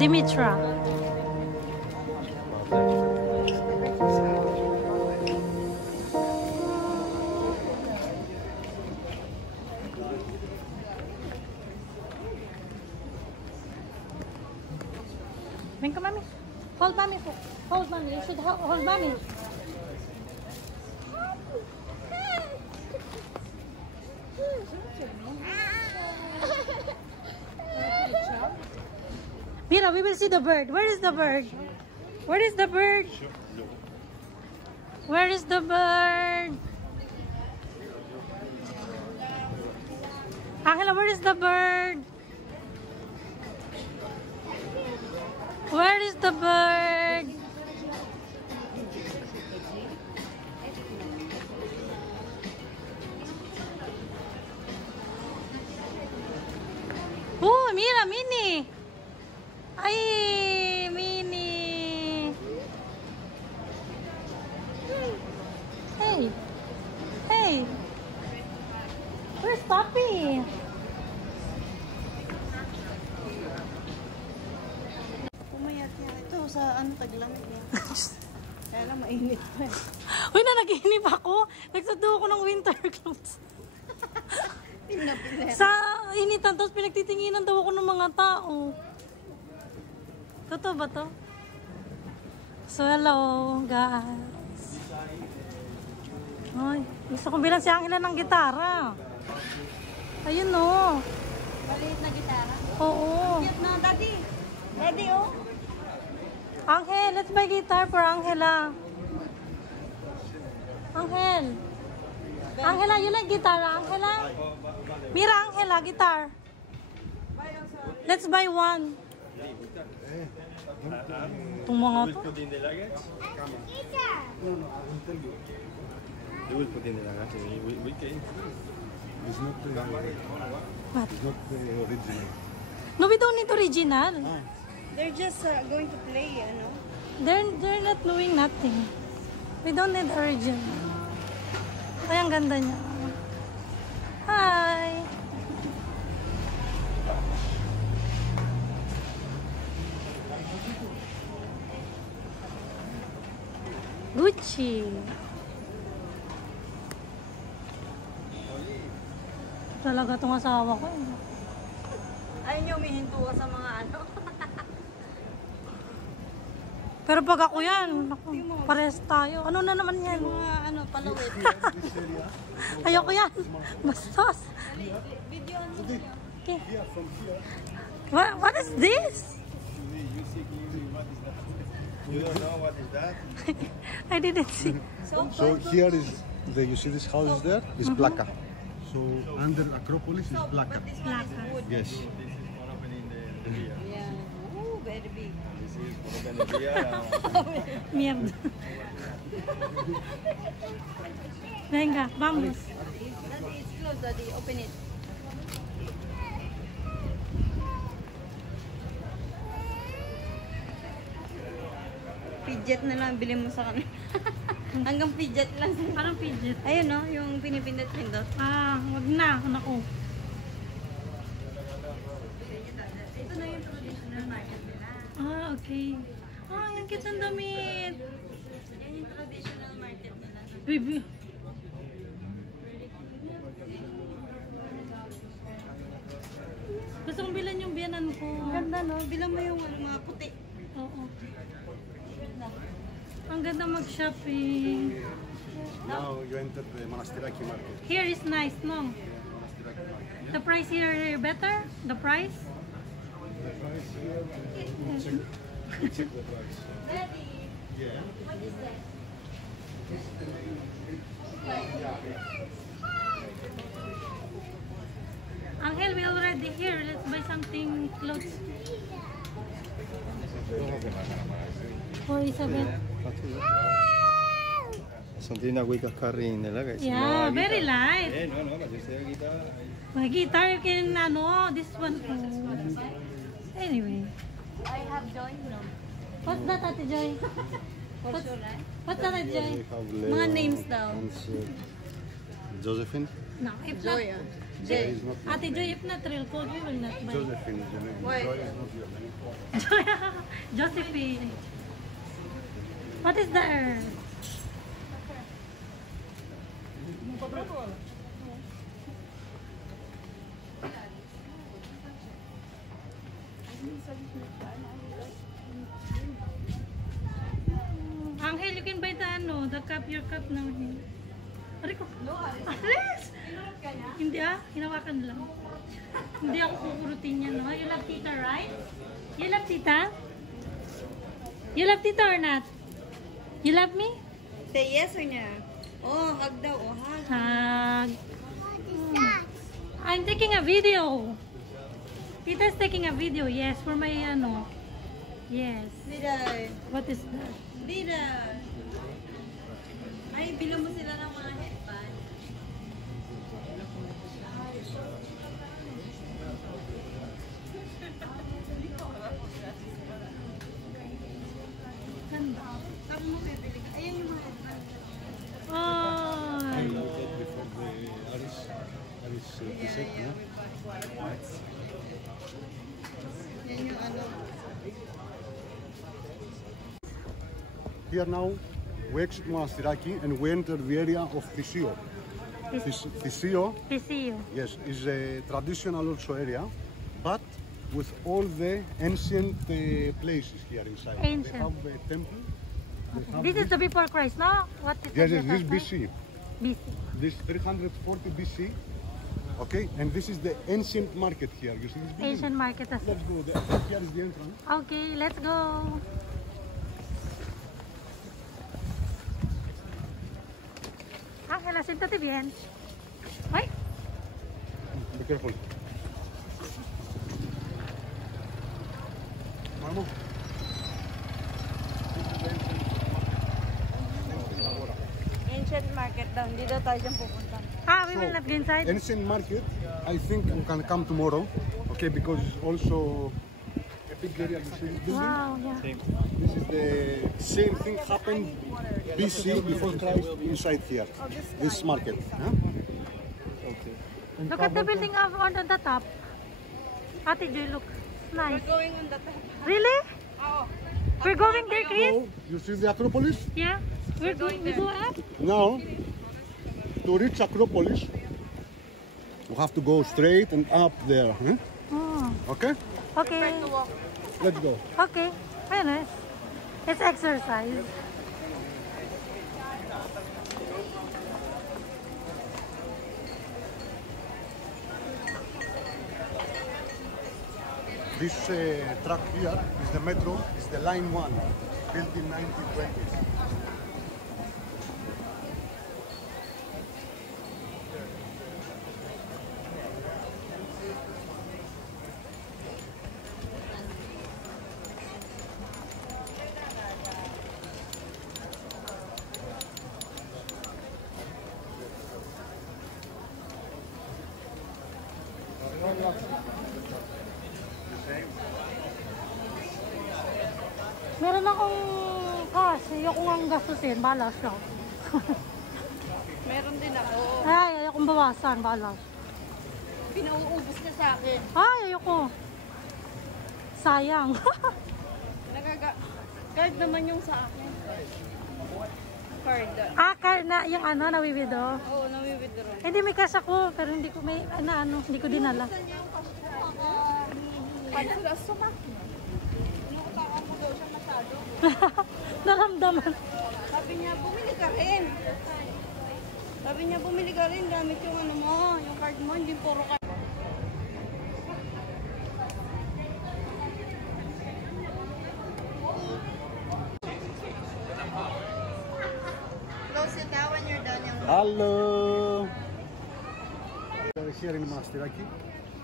Dimitra. Ven ka, mami. Hold mami po. Hold mami. You should hold mami. Mira, we will see the bird. Where is the bird? Where is the bird? Where is the bird? Angela, where is the bird? Where is the bird? Oh, mira, Minnie. Ay, Minnie. Hey. Hey. Where's Papi? Pumayat niya. Ito sa taglamig niya. Kaya lang mainit pa. Uy, nanaginip ako. Nagsundo ako ng winter clothes. Pinapinat. Sa initan, tapos pinagtitinginan daw ako ng mga tao. Totoo ba to? So, hello, guys. Ay, gusto kong bilang si Angela ng gitara. Ayun, no. Maliit na gitara. Oo. Cute na, daddy. Daddy, oh. Angel, let's buy guitar for Angela. Angel. Angela, you like guitar, Angela? Mira, Angela, guitar. Let's buy one. Itong mga to. Put in the luggage? No, I will tell you. You will put in the luggage. We came. It's not What? It's not original. No, we don't need original. They're just going to play, ano? They're not doing nothing. We don't need original. Ay, ang ganda niya. Hi! Gucci. Talaga itong asawa ko eh. Ayun yung umihinto ka sa mga ano. Pero pag ako yan, ako, pares tayo. Ano na naman yan? Mga ano, palawit. Ayoko yan. Bastos. Video ano? Okay. Here, from here. What is this? You see what is that? You don't know what is that? I didn't see. So here is you see this house is there? Is Plaka. So under Acropolis is Plaka. Yes. This is for opening the beer. Yeah. Ooh, very big. This is for opening the beer. Mierda. Venga, vamos. Daddy, it's closed, daddy. Open it. Fidget na lang bilhin mo sa kanila. Hanggang fidget lang. Parang fidget. Ayun no, yung pinipindot-pindot. Ah, wag na. Naku. Ito na yung traditional market nila. Ah, okay. Ah, yung cute ang damit. Yan yung traditional market nila. Baby. Gusto kong bilan yung biyanan ko. Ganda no, bilang mo yung mga puti. Oo. Ang ganda mag-shopping. Now you enter the Monastiraki market. Here is nice, no? Monastiraki market. The price here better? The price? The price here. Check the price. Daddy, Yeah. what is that? Angel, we already here. Let's buy something clothes. For Isabel. Something that we can carry in the luggage. Yeah, No, very guitar. light. No, but you say guitar. My guitar, you can, this one. Oh. Anyway. I have joined no. What's that, Ate Joy? For sure, right? What's that, Ate Joy? We have Mga names daw. and, Josephine. No, if not, Joy, Joy is not your Ate Joy, if not real code, we will not buy. Josephine is your name. Why? Joy is not your name. Josephine. What is there? Angel, you can buy the cup, your cup now. Aray ko. Alis! Hindi hinawakan lang. Hindi ako kukurutin yan, no? You love tita, right? You love tita? You love tita or not? You love me? Say yes or no? Oh, hug daw. Oh, hug. Hug. I'm taking a video. Tita's taking a video, yes, for my Yes. Biday. What is that? Biday. Ay, bilang mo sila ng mga headband. Ganda. Sabi mo bibili ka. Ayan yung mga headband. Oh. I like that before the Aris t-shirt, no? Yan yung ano. Here now, we exit Monastiraki and we enter the area of Thysio. Thysio, PCU. yes, is a traditional also area, but with all the ancient places here inside. Ancient. They have a temple. They have This is the before Christ, no? What is yes, the yes, this before BC. Christ? BC. This 340 BC. Okay, and this is the ancient market here. You see this building? Asian market as Let's go. Here is the entrance. Okay, let's go. Ángela, siéntate bien. Ay, Be careful. Vamos. Ancient market daw. Hindi daw tayo dyan pupunta. we will not go inside. Ancient market, I think we can come tomorrow, okay, because it's also a big area. You see this building? Wow, yeah. This is the same thing happened BC before Christ inside here. This market. Huh? Okay. Look at the building on the top. Ate Joy, look. Nice. We're going on the top. Really? Oo. We're going there, Chris? So, you see the Acropolis? Yeah. We go up? Now, to reach Acropolis, you have to go straight and up there. Huh? Oh, Okay? okay. Let's go. Okay. Very nice. It's exercise. This track here is the metro, is the line 1, built in 1920s. Meron akong cash. Ayoko nga gastusin. Balas siya. Meron din ako. Ay, ayokong bawasan. Balas. Pinauubos ka sa akin. Ay, ayoko. Sayang. Card naman yung sa akin. Card. Card na yung nawiwido. Oo, nami-withdraw. Hindi may cash ako, pero hindi ko may hindi ko dinala. Pagsulas sa makin. Inuutakan mo daw siya masyado. Naramdaman. Sabi niya, bumili ka rin. Sabi niya, bumili ka rin. Gamit yung yung card mo, hindi puro card. Close it down when you're done. Hello! We're here in Monastiraki.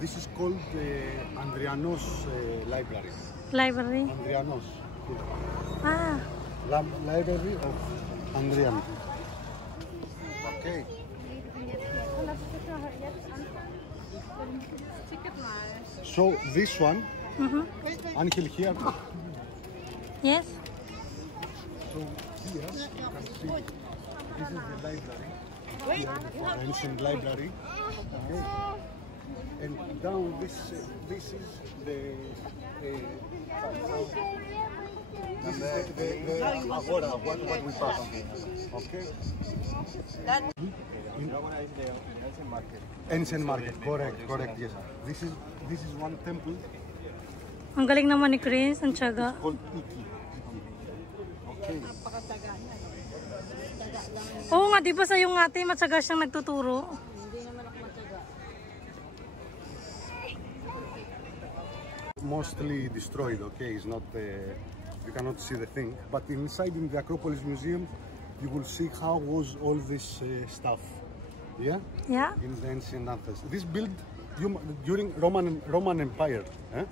This is called the Andrianos Library. Library. Andrianos. Library of Andrian. Okay. So this one, Angel here. Yes. So here you can see this is the library. ancient library. Okay. And down this is the agora, what we pass. Okay. That Ancient market, correct, yes. This is one temple Ang galing naman ni Chris, ang tiyaga. called Iki. Okay. Oo nga, di ba sa yung ate, matyaga siyang nagtuturo? Mostly destroyed, okay, it's not you cannot see the thing, but inside in the Acropolis Museum you will see how was all this stuff, yeah, in the ancient Athens. This built during Roman Empire, eh?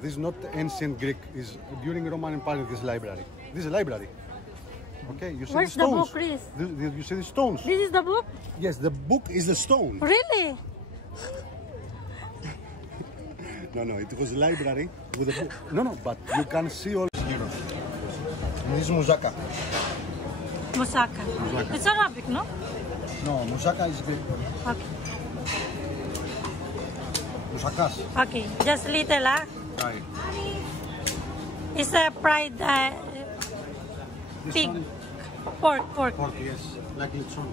This is not ancient Greek, is during Roman Empire. This library, okay, you see Where's the stones. The book, Chris? You see the stones? This is the book? Yes, the book is the stone. Really? No, it was a library with a book. No, but you can see all heroes. This is Moussaka. Moussaka. It's Arabic, no? No, Moussaka is Greek. Okay. Moussakas. Okay, just little, ah. Right. It's a fried This pig. one, Pork. pork, yes, like lechon.